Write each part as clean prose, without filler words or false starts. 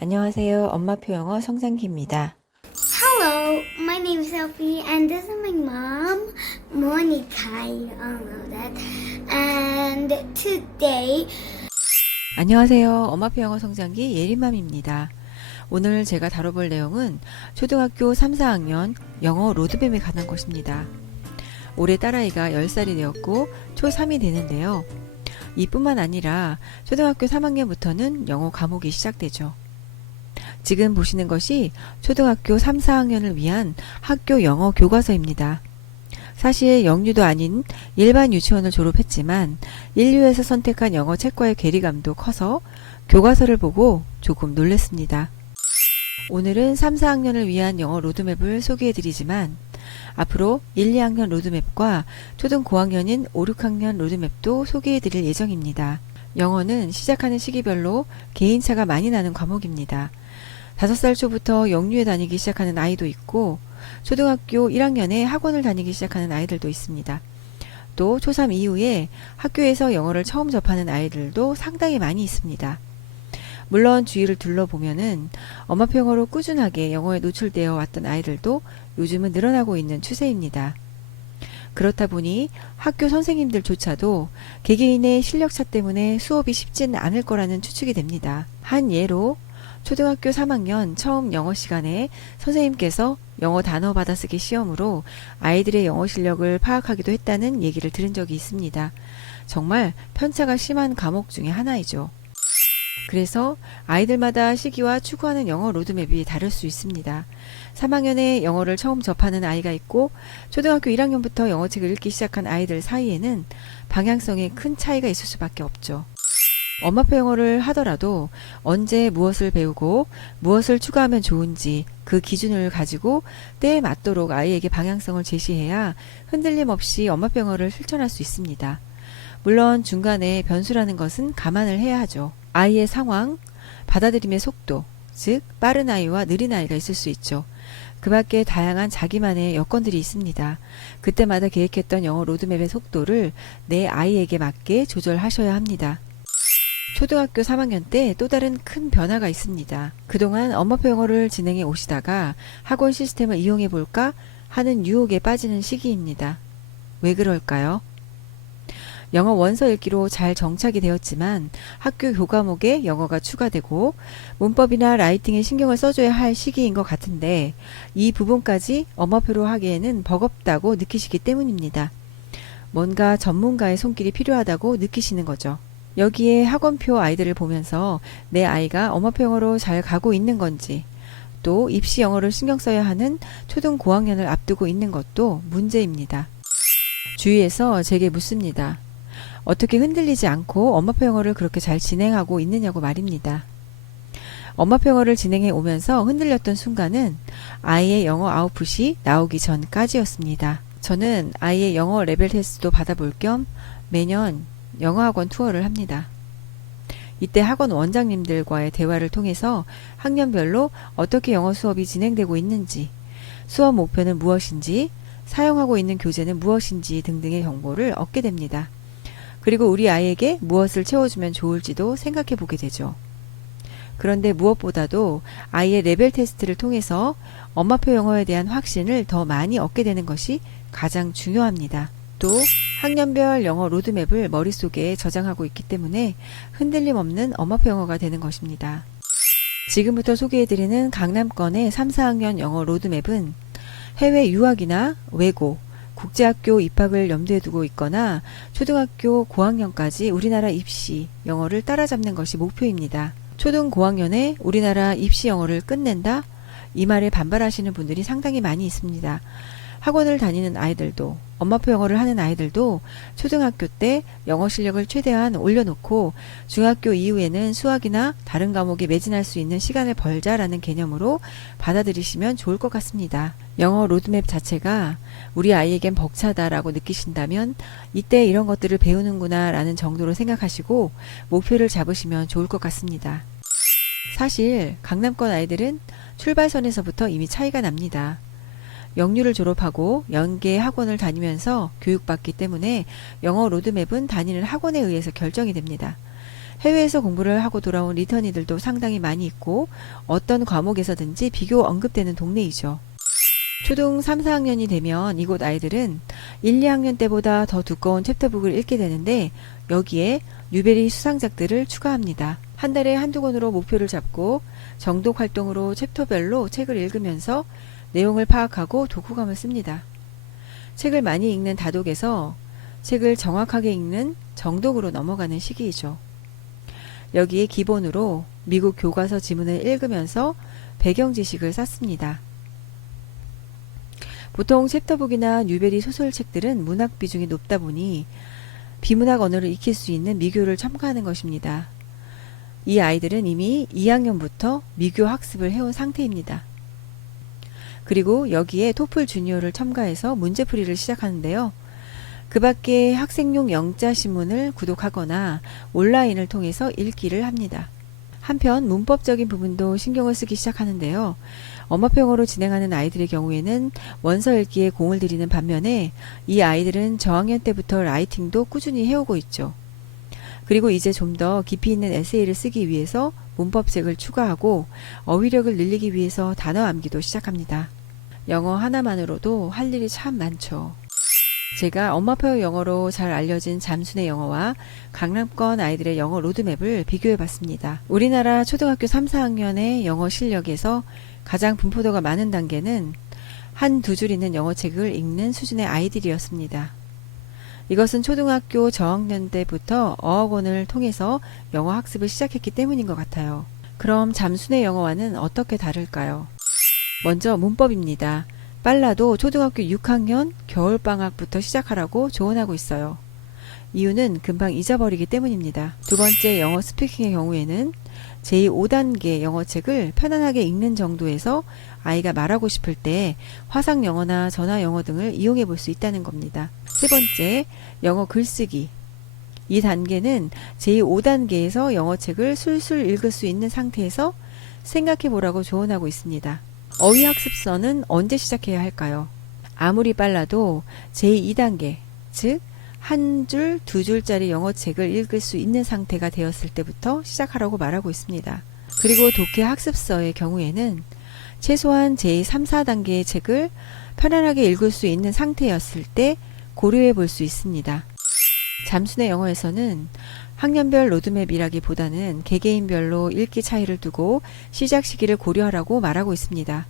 안녕하세요. 엄마표 영어 성장기입니다. Hello, my name is Sophie, and this is my mom, Monica. You all know that. And today, 안녕하세요. 엄마표 영어 성장기 예림맘입니다. 오늘 제가 다뤄볼 내용은 초등학교 3, 4학년 영어 로드맵에 관한 것입니다. 올해 딸아이가 10살이 되었고 초3이 되는데요. 이뿐만 아니라 초등학교 3학년부터는 영어 과목이 시작되죠. 지금 보시는 것이 초등학교 3, 4학년을 위한 학교 영어 교과서입니다. 사실 영유도 아닌 일반 유치원을 졸업했지만 인류에서 선택한 영어 책과의 괴리감도 커서 교과서를 보고 조금 놀랐습니다. 오늘은 3, 4학년을 위한 영어 로드맵을 소개해드리지만 앞으로 1, 2학년 로드맵과 초등 고학년인 5, 6학년 로드맵도 소개해드릴 예정입니다. 영어는 시작하는 시기별로 개인차가 많이 나는 과목입니다. 5살 초부터 영유에 다니기 시작하는 아이도 있고 초등학교 1학년에 학원을 다니기 시작하는 아이들도 있습니다. 또 초3 이후에 학교에서 영어를 처음 접하는 아이들도 상당히 많이 있습니다. 물론 주위를 둘러보면은 엄마표 영어로 꾸준하게 영어에 노출되어 왔던 아이들도 요즘은 늘어나고 있는 추세입니다. 그렇다 보니 학교 선생님들조차도 개개인의 실력차 때문에 수업이 쉽지는 않을 거라는 추측이 됩니다. 한 예로 초등학교 3학년 처음 영어 시간에 선생님께서 영어 단어 받아쓰기 시험으로 아이들의 영어 실력을 파악하기도 했다는 얘기를 들은 적이 있습니다. 정말 편차가 심한 과목 중에 하나이죠. 그래서 아이들마다 시기와 추구하는 영어 로드맵이 다를 수 있습니다. 3학년에 영어를 처음 접하는 아이가 있고 초등학교 1학년부터 영어책을 읽기 시작한 아이들 사이에는 방향성에 큰 차이가 있을 수밖에 없죠. 엄마표 영어를 하더라도 언제 무엇을 배우고 무엇을 추가하면 좋은지 그 기준을 가지고 때에 맞도록 아이에게 방향성을 제시해야 흔들림 없이 엄마표 영어를 실천할 수 있습니다. 물론 중간에 변수라는 것은 감안을 해야 하죠. 아이의 상황, 받아들임의 속도, 즉 빠른 아이와 느린 아이가 있을 수 있죠. 그 밖에 다양한 자기만의 여건들이 있습니다. 그때마다 계획했던 영어 로드맵의 속도를 내 아이에게 맞게 조절하셔야 합니다. 초등학교 3학년 때 또 다른 큰 변화가 있습니다. 그동안 엄마표 영어를 진행해 오시다가 학원 시스템을 이용해 볼까 하는 유혹에 빠지는 시기입니다. 왜 그럴까요? 영어 원서 읽기로 잘 정착이 되었지만 학교 교과목에 영어가 추가되고 문법이나 라이팅에 신경을 써줘야 할 시기인 것 같은데 이 부분까지 엄마표로 하기에는 버겁다고 느끼시기 때문입니다. 뭔가 전문가의 손길이 필요하다고 느끼시는 거죠. 여기에 학원표 아이들을 보면서 내 아이가 엄마표 영어로 잘 가고 있는 건지 또 입시 영어를 신경 써야 하는 초등 고학년을 앞두고 있는 것도 문제입니다. 주위에서 제게 묻습니다. 어떻게 흔들리지 않고 엄마표 영어를 그렇게 잘 진행하고 있느냐고 말입니다. 엄마표 영어를 진행해 오면서 흔들렸던 순간은 아이의 영어 아웃풋이 나오기 전까지였습니다. 저는 아이의 영어 레벨 테스트도 받아볼 겸 매년 영어학원 투어를 합니다. 이때 학원 원장님들과의 대화를 통해서 학년별로 어떻게 영어 수업이 진행되고 있는지, 수업 목표는 무엇인지, 사용하고 있는 교재는 무엇인지 등등의 정보를 얻게 됩니다. 그리고 우리 아이에게 무엇을 채워주면 좋을지도 생각해 보게 되죠. 그런데 무엇보다도 아이의 레벨 테스트를 통해서 엄마표 영어에 대한 확신을 더 많이 얻게 되는 것이 가장 중요합니다. 또 학년별 영어 로드맵을 머릿속에 저장하고 있기 때문에 흔들림 없는 엄마표 영어가 되는 것입니다. 지금부터 소개해드리는 강남권의 3, 4학년 영어 로드맵은 해외 유학이나 외고, 국제학교 입학을 염두에 두고 있거나 초등학교 고학년까지 우리나라 입시 영어를 따라잡는 것이 목표입니다. 초등 고학년에 우리나라 입시 영어를 끝낸다? 이 말에 반발하시는 분들이 상당히 많이 있습니다. 학원을 다니는 아이들도 엄마표 영어를 하는 아이들도 초등학교 때 영어 실력을 최대한 올려놓고 중학교 이후에는 수학이나 다른 과목에 매진할 수 있는 시간을 벌자라는 개념으로 받아들이시면 좋을 것 같습니다. 영어 로드맵 자체가 우리 아이에겐 벅차다라고 느끼신다면 이때 이런 것들을 배우는구나 라는 정도로 생각하시고 목표를 잡으시면 좋을 것 같습니다. 사실 강남권 아이들은 출발선에서부터 이미 차이가 납니다. 영유를 졸업하고 연계 학원을 다니면서 교육받기 때문에 영어 로드맵은 다니는 학원에 의해서 결정이 됩니다. 해외에서 공부를 하고 돌아온 리턴이들도 상당히 많이 있고 어떤 과목에서든지 비교 언급되는 동네이죠. 초등 3, 4학년이 되면 이곳 아이들은 1, 2학년 때보다 더 두꺼운 챕터북을 읽게 되는데 여기에 뉴베리 수상작들을 추가합니다. 한 달에 한두 권으로 목표를 잡고 정독 활동으로 챕터별로 책을 읽으면서 내용을 파악하고 독후감을 씁니다. 책을 많이 읽는 다독에서 책을 정확하게 읽는 정독으로 넘어가는 시기이죠. 여기에 기본으로 미국 교과서 지문을 읽으면서 배경 지식을 쌓습니다. 보통 챕터북이나 뉴베리 소설책들은 문학 비중이 높다 보니 비문학 언어를 익힐 수 있는 미교를 첨가하는 것입니다. 이 아이들은 이미 2학년부터 미교 학습을 해온 상태입니다. 그리고 여기에 토플 주니어를 첨가해서 문제풀이를 시작하는데요. 그 밖에 학생용 영자 신문을 구독하거나 온라인을 통해서 읽기를 합니다. 한편 문법적인 부분도 신경을 쓰기 시작하는데요. 엄마표 영어로 진행하는 아이들의 경우에는 원서 읽기에 공을 들이는 반면에 이 아이들은 저학년 때부터 라이팅도 꾸준히 해오고 있죠. 그리고 이제 좀 더 깊이 있는 에세이를 쓰기 위해서 문법책을 추가하고 어휘력을 늘리기 위해서 단어 암기도 시작합니다. 영어 하나만으로도 할 일이 참 많죠. 제가 엄마표 영어로 잘 알려진 잠순의 영어와 강남권 아이들의 영어 로드맵을 비교해 봤습니다. 우리나라 초등학교 3, 4학년의 영어 실력에서 가장 분포도가 많은 단계는 한 두 줄 있는 영어책을 읽는 수준의 아이들이었습니다. 이것은 초등학교 저학년 때부터 어학원을 통해서 영어 학습을 시작했기 때문인 것 같아요. 그럼 잠순의 영어와는 어떻게 다를까요? 먼저 문법입니다. 빨라도 초등학교 6학년 겨울방학부터 시작하라고 조언하고 있어요. 이유는 금방 잊어버리기 때문입니다. 두 번째, 영어 스피킹의 경우에는 제5단계 영어책을 편안하게 읽는 정도에서 아이가 말하고 싶을 때 화상 영어나 전화 영어 등을 이용해 볼 수 있다는 겁니다. 세 번째, 영어 글쓰기. 이 단계는 제5단계에서 영어책을 술술 읽을 수 있는 상태에서 생각해 보라고 조언하고 있습니다. 어휘학습서는 언제 시작해야 할까요? 아무리 빨라도 제2단계, 즉 한 줄, 두 줄짜리 영어책을 읽을 수 있는 상태가 되었을 때부터 시작하라고 말하고 있습니다. 그리고 독해 학습서의 경우에는 최소한 제3, 4단계의 책을 편안하게 읽을 수 있는 상태였을 때 고려해 볼 수 있습니다. 잠순의 영어에서는 학년별 로드맵이라기보다는 개개인별로 읽기 차이를 두고 시작 시기를 고려하라고 말하고 있습니다.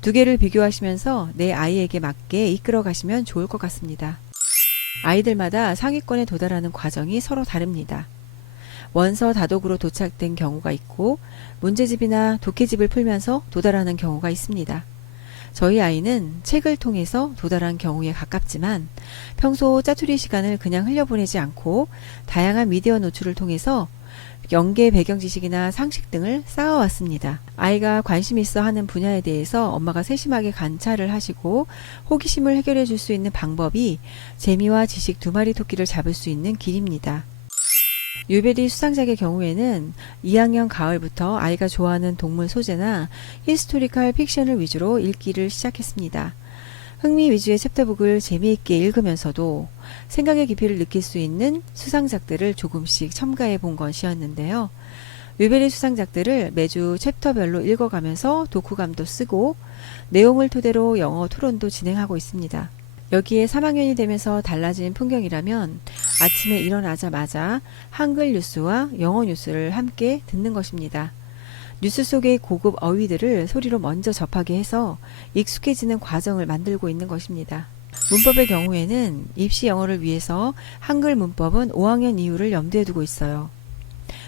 두 개를 비교하시면서 내 아이에게 맞게 이끌어 가시면 좋을 것 같습니다. 아이들마다 상위권에 도달하는 과정이 서로 다릅니다. 원서 다독으로 도착된 경우가 있고 문제집이나 독해집을 풀면서 도달하는 경우가 있습니다. 저희 아이는 책을 통해서 도달한 경우에 가깝지만 평소 짜투리 시간을 그냥 흘려보내지 않고 다양한 미디어 노출을 통해서 연계 배경 지식이나 상식 등을 쌓아왔습니다. 아이가 관심 있어 하는 분야에 대해서 엄마가 세심하게 관찰을 하시고 호기심을 해결해 줄 수 있는 방법이 재미와 지식 두 마리 토끼를 잡을 수 있는 길입니다. 뉴베리 수상작의 경우에는 2학년 가을부터 아이가 좋아하는 동물 소재나 히스토리컬 픽션을 위주로 읽기를 시작했습니다. 흥미 위주의 챕터북을 재미있게 읽으면서도 생각의 깊이를 느낄 수 있는 수상작들을 조금씩 첨가해 본 것이었는데요. 뉴베리 수상작들을 매주 챕터별로 읽어가면서 독후감도 쓰고 내용을 토대로 영어 토론도 진행하고 있습니다. 여기에 3학년이 되면서 달라진 풍경이라면 아침에 일어나자마자 한글 뉴스와 영어 뉴스를 함께 듣는 것입니다. 뉴스 속의 고급 어휘들을 소리로 먼저 접하게 해서 익숙해지는 과정을 만들고 있는 것입니다. 문법의 경우에는 입시 영어를 위해서 한글 문법은 5학년 이후를 염두에 두고 있어요.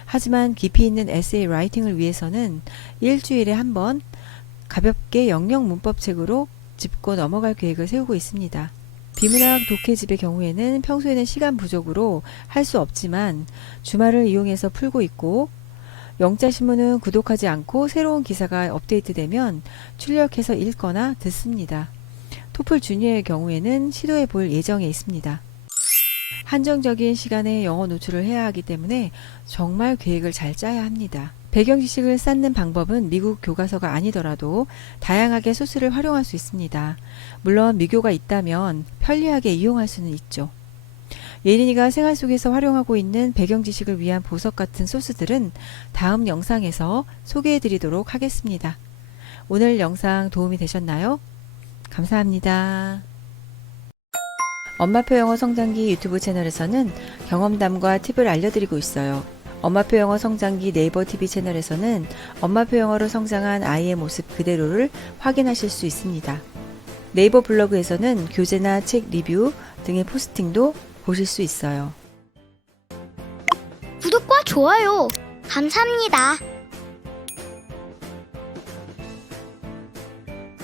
하지만 깊이 있는 에세이 라이팅을 위해서는 일주일에 한 번 가볍게 영영 문법책으로 짚고 넘어갈 계획을 세우고 있습니다. 비문학 독해집의 경우에는 평소에는 시간 부족으로 할 수 없지만 주말을 이용해서 풀고 있고 영자신문은 구독하지 않고 새로운 기사가 업데이트되면 출력해서 읽거나 듣습니다. 토플 주니어의 경우에는 시도해 볼 예정에 있습니다. 한정적인 시간에 영어 노출을 해야 하기 때문에 정말 계획을 잘 짜야 합니다. 배경 지식을 쌓는 방법은 미국 교과서가 아니더라도 다양하게 소스를 활용할 수 있습니다. 물론 미교가 있다면 편리하게 이용할 수는 있죠. 예린이가 생활 속에서 활용하고 있는 배경 지식을 위한 보석 같은 소스들은 다음 영상에서 소개해 드리도록 하겠습니다. 오늘 영상 도움이 되셨나요? 감사합니다. 엄마표 영어 성장기 유튜브 채널에서는 경험담과 팁을 알려드리고 있어요. 엄마표 영어 성장기 네이버 TV 채널에서는 엄마표 영어로 성장한 아이의 모습 그대로를 확인하실 수 있습니다. 네이버 블로그에서는 교재나 책 리뷰 등의 포스팅도 보실 수 있어요. 구독과 좋아요 감사합니다.